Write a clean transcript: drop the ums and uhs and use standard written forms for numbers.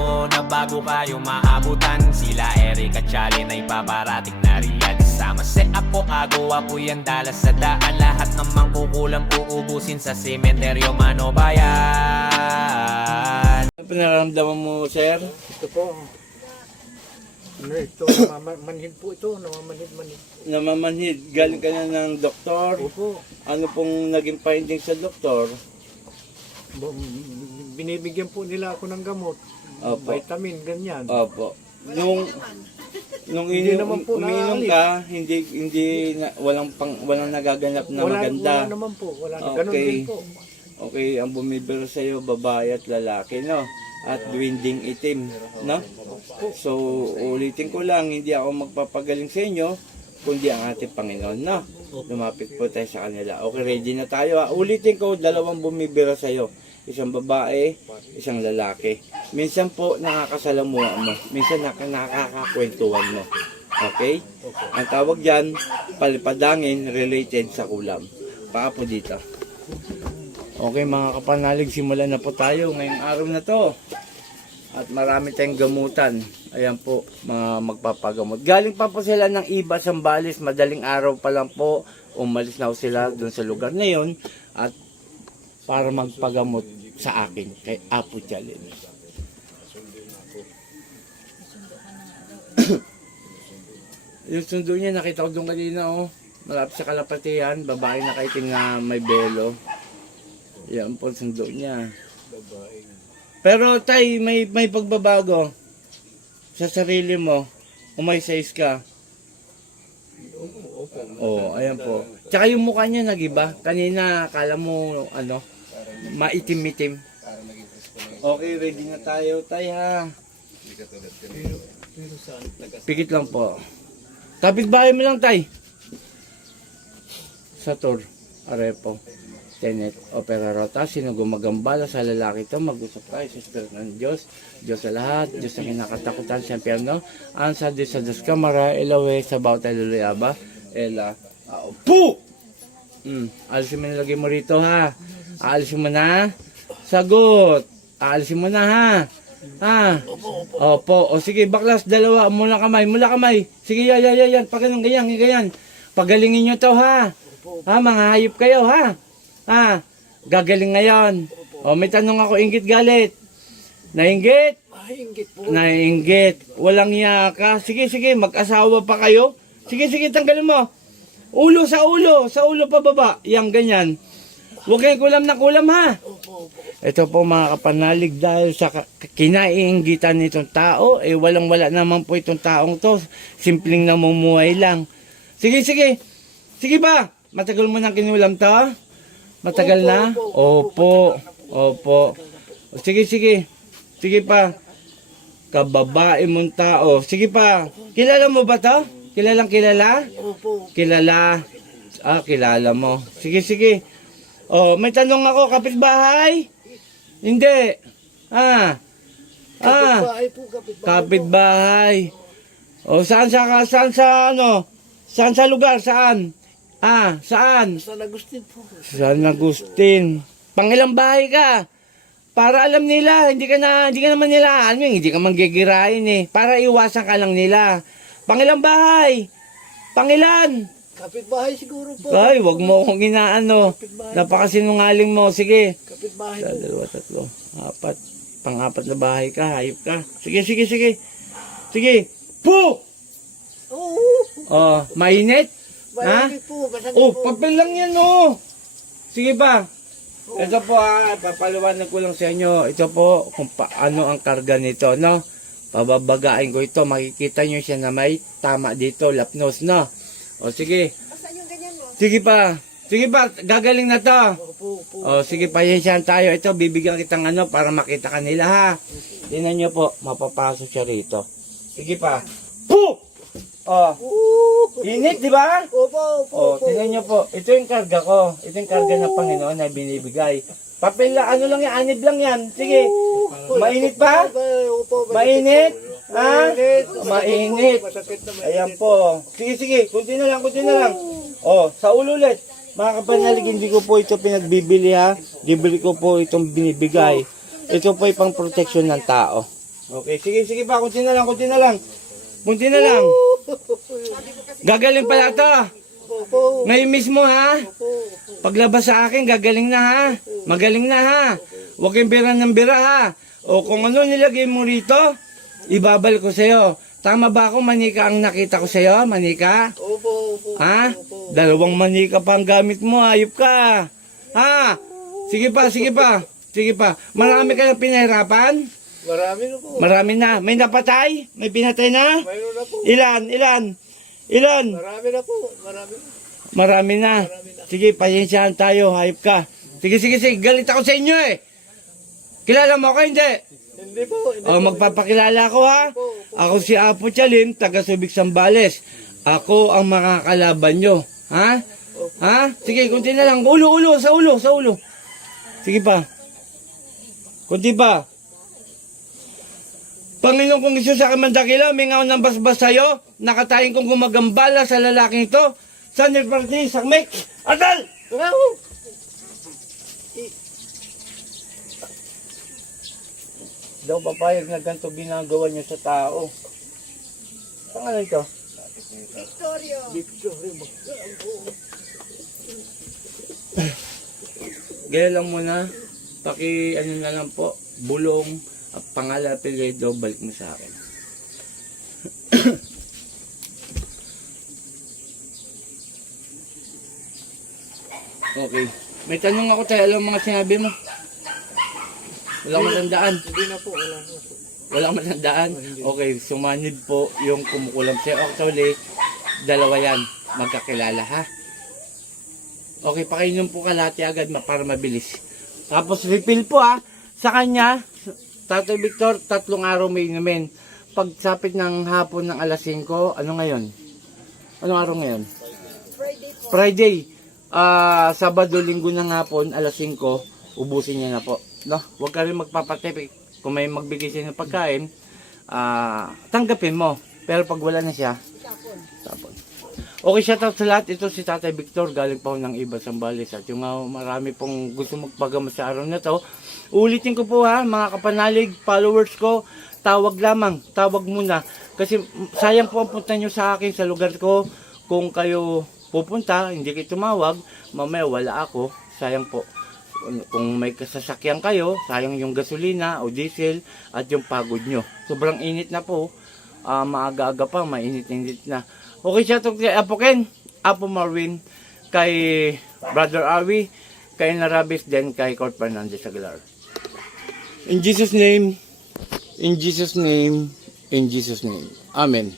ko na bago kayo maabutan, sila Eric at Chalin ay paparating na riyan. Sama si Apo, Agaw, Apo yan dalas sa daan. Lahat namang kukulang uubusin sa sementeryo Manobayan. Ano pinaramdaman mo, sir? Ito po. Ano ito? Manhid po ito. Namamanhid-manhid. Namamanhid. Galing ka na ng doktor? Opo. Ano pong naging findings sa doktor? Binibigyan po nila ako ng gamot. Opo. Vitamin, ganyan. Opo. Nung Hindi naman po umiinom ka, walang nagaganap na maganda. Wala naman po. Wala. Ganun Okay. din po. Okay, ang bumibiro sa iyo babae at lalaki, no? At dwinding itim, no? So, ulitin ko lang, hindi ako magpapagaling sa inyo, kundi ang ating Panginoon, no? Lumapit po tayo sa kanila. Okay, ready na tayo, ha? Ulitin ko, dalawang bumibiro sa iyo. Isang babae, isang lalaki. Minsan po, nakakasalamuha mo. Minsan nakakakwentuhan mo. Okay? Ang tawag dyan, palipadangin related sa kulam. Paapo dito. Okay mga kapanalig, simulan na po tayo ngayong araw na to. At marami tayong gamutan. Ayan po, mga magpapagamot. Galing pa po sila ng Iba, Sambales. Madaling araw pa lang po. Umalis na po sila dun sa lugar na yun. At para magpagamot sa akin, kay Apo Chalin. Yung sundo niya, nakita ko doon kanina, oh. Malapit sa kalapatihan, babae na kaiting na may belo. Yan po sundo niya. Pero tay, may pagbabago sa sarili mo. Umaysays ka. Oh, ayan po. Tsaka yung mukha niya nagiba. Kanina akala mo maitim-itim. Okay, ready na tayo, tay ha. Pikit lang po. Kapitbahay mo lang, tay. Sator, Arepo, Tenet, Opera Rota, sino gumagambala sa lalaki to, mag-usap tayo sa Espiritu ng Diyos, Diyos sa lahat, Diyos sa kinakatakutan sa impyerno, ang sa Diyos sa Diyos kamara, ilawe sa bawat aluluyaba, ela, po! Alisin mo nilagay mo rito ha, aalisin mo na, sagot, aalisin mo na ha, ha, opo, o sige, baklas, dalawa, mula kamay, sige, yan, pagano'n, ganyan, pagalingin nyo to ha, mga hayop kayo ha, gagaling ngayon. O, may tanong ako, inggit galit. Nainggit? Mahinggit po. Nainggit. Walang iya ka. Sige, mag-asawa pa kayo. Sige, tanggalin mo. Ulo sa ulo pababa. Yang ganyan. Huwag kayong kulam na kulam ha. Ito po mga kapanalig, dahil sa kinaiinggitan nitong tao, walang-wala naman po itong taong to. Simpleng namumuhay lang. Sige ba? Matagal mo nang kinulam to? Matagal na? Opo. Sige. Sige pa. Kababae mong tao. Sige pa. Kilala mo ba to? Kilala? Opo. Kilala. Kilala mo. Sige. Oh, may tanong ako, kapitbahay? Hindi. Kapitbahay po, Kapitbahay. Oh, saan sa lugar? Saan? Saan? San Agustin po. San Agustin. Pangilang bahay ka? Para alam nila, hindi ka naman nila, hindi ka manggigirain eh. Para iwasan ka lang nila. Pangilang bahay? Pangilan? Kapitbahay siguro po. Ay, wag mo akong inaano. Napakasinungaling mo. Sige. Kapitbahay po. 2, 3, 4. Pang-apat na bahay ka, hayop ka. Sige. Po! Oh, mainit? Mahinggit po. Papel lang yan, oh. Sige ba? Ito po papaliwanag ko lang sa inyo. Ito po kung paano ang karga nito, no? Pababagain ko ito. Makikita nyo siya na may tama dito, lapnos, no? O sige. Sige pa, gagaling na to. O sige, pasensyahan tayo. Ito, bibigyan kitang para makita kanila ha. Tingnan nyo po, mapapasok siya rito. Sige pa. Po! Init, di ba? Opo. Tingnan nyo po. Ito yung karga ko. Ito yung karga ng Panginoon na binibigay. Papel lang, lang yan, anib lang yan. Sige. Mainit pa? Mainit? Mainit. Ayan po. Sige. Kunti na lang. Sa ulo ulit. Mga kapanalig, hindi ko po ito pinagbibili ha. Bibili ko po itong binibigay. Ito po ay pang protection ng tao. Okay, sige pa, kunti na lang. Kunti na lang. Gagaling pala to. Opo. Ngayon mismo ha. Opo. Paglabas sa akin, gagaling na ha. Magaling na ha. Huwag kang bira ng bira ha. O kung ano nilagay mo rito, ibabal ko sa'yo. Tama ba ako, manika ang nakita ko sa'yo? Manika? Opo. Ha? 2 manika pa ang gamit mo, ayop ka. Ha? Sige pa. Marami ka na pinahirapan? Marami na po. Marami na. May napatay? May pinatay na? Mayroon na po. Ilan? Marami na po. Marami na. Sige, pasensyahan tayo, hayop ka. Sige. Galit ako sa inyo eh. Kilala mo ako, hindi? Hindi po. O, magpapakilala ako ha. Ako si Apo Chalin, taga Subic Sambales. Ako ang makakalaban nyo. Ha? Ha? Sige, kunti na lang. Sa ulo. Sige pa. Kunti pa. Panginoon kong Isus sa kamandakila, mingaw ng basbas sa'yo, nakatayin kong gumagambala sa lalaking ito, sa nilparti, sakmek, atal! Daw papayag na ganito ginagawa niya sa tao. Saan nga ito? Victoria. Gaya lang muna, ano na lang po, bulong, at pangalan at apelyido, balik mo sa akin. Okay. May tanong ako tayo, alam mga sinabi mo? Walang matandaan. Hindi na po. Wala na po. Walang matandaan. Okay, sumanib po yung kumukulam sa'yo. Actually, 2 yan. Magkakilala ha. Okay, pakainom po kalahati agad para mabilis. Tapos refill po ha. Sa kanya, Tatay Victor, 3 araw may inumin. Pagsapit ng hapon ng alas 5, ano ngayon? Anong araw ngayon? Friday. Sabado, Linggo ng hapon, alas 5, ubusin niya na po. No? Huwag ka rin magpapatipik. Kung may magbigay siya ng pagkain, tanggapin mo. Pero pag wala na siya, tapon. Okay, shout out sa lahat. Ito si Tatay Victor, galing pa ng iba Sambales. At yung marami pong gusto magpagamot sa araw na to. Ulitin ko po ha, mga kapanalig, followers ko, tawag muna. Kasi sayang po ang punta nyo sa akin sa lugar ko. Kung kayo pupunta, hindi kayo tumawag, mamaya wala ako, sayang po. Kung may kasasakyan kayo, sayang yung gasolina o diesel at yung pagod nyo. Sobrang init na po, maaga-aga pa, mainit-init na. Okay, shout out kay Apo Ken, Apo Marwin, kay Brother Awi, kay Narabis, then kay Court Fernandez Aguilar. In Jesus' name, Amen.